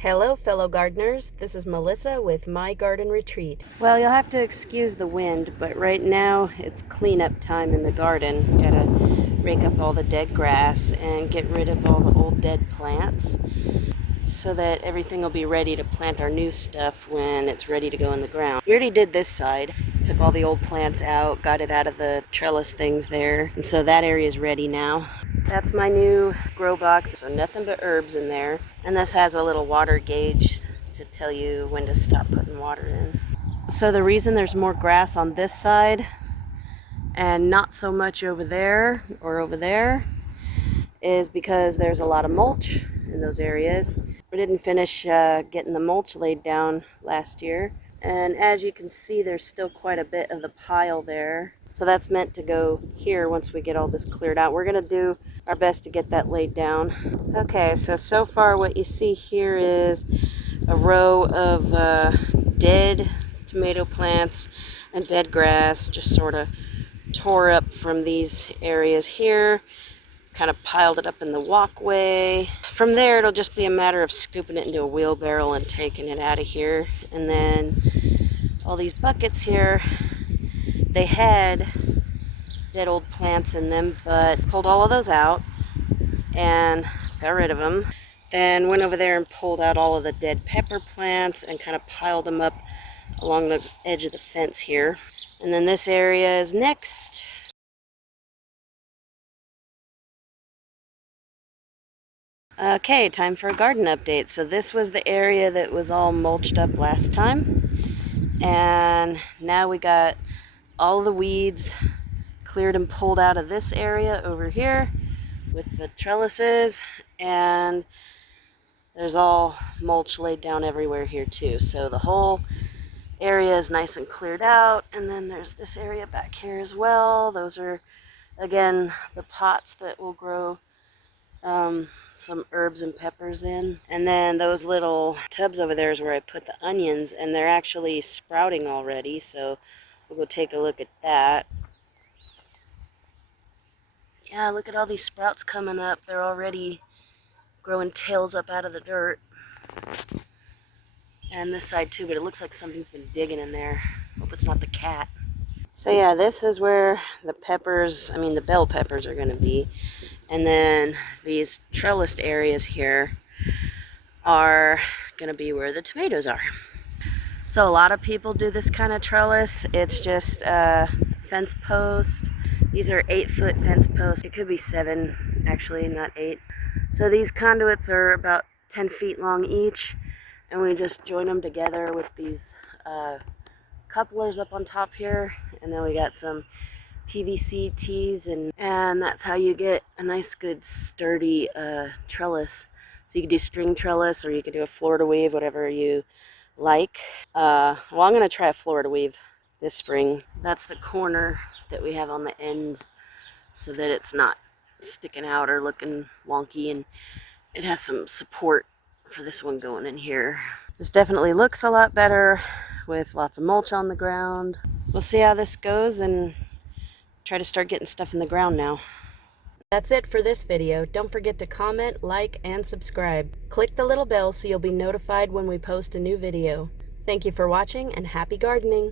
Hello fellow gardeners, this is Melissa with My Garden Retreat. Well, you'll have to excuse the wind, but right now it's cleanup time in the garden. Gotta rake up all the dead grass and get rid of all the old dead plants so that everything will be ready to plant our new stuff when it's ready to go in the ground. We already did this side, took all the old plants out, got it out of the trellis things there, and so that area is ready now. That's my new grow box, so nothing but herbs in there. And this has a little water gauge to tell you when to stop putting water in. So the reason there's more grass on this side and not so much over there or over there is because there's a lot of mulch in those areas. We didn't finish getting the mulch laid down last year. And as you can see, there's still quite a bit of the pile there. So that's meant to go here once we get all this cleared out. We're gonna do our best to get that laid down. Okay, so far what you see here is a row of dead tomato plants and dead grass, just sort of tore up from these areas here. Kind of piled it up in the walkway. From there, it'll just be a matter of scooping it into a wheelbarrow and taking it out of here. And then all these buckets here, they had dead old plants in them, but pulled all of those out and got rid of them. Then went over there and pulled out all of the dead pepper plants and kind of piled them up along the edge of the fence here. And then this area is next. Okay, time for a garden update. So this was the area that was all mulched up last time. And now we got all the weeds cleared and pulled out of this area over here with the trellises. And there's all mulch laid down everywhere here too. So the whole area is nice and cleared out. And then there's this area back here as well. Those are, again, the pots that will grow some herbs and peppers in. And then those little tubs over there is where I put the onions, and they're actually sprouting already, so we'll go take a look at that. Yeah, look at all these sprouts coming up. They're already growing tails up out of the dirt. And this side too, but it looks like something's been digging in there. Hope it's not the cat. So yeah, this is where the peppers, the bell peppers are going to be. And then these trellised areas here are going to be where the tomatoes are. So a lot of people do this kind of trellis. It's just a fence post. These are 8-foot fence posts. It could be 7, actually, not 8. So these conduits are about 10 feet long each. And we just join them together with these couplers up on top here. And then we got some PVC tees, and that's how you get a nice good sturdy trellis. So you can do string trellis, or you can do a Florida weave, whatever you like. Well, I'm going to try a Florida weave this spring. That's the corner that we have on the end so that it's not sticking out or looking wonky, and it has some support for this one going in here. This definitely looks a lot better with lots of mulch on the ground. We'll see how this goes and try to start getting stuff in the ground now. That's it for this video. Don't forget to comment, like, and subscribe. Click the little bell so you'll be notified when we post a new video. Thank you for watching, and happy gardening!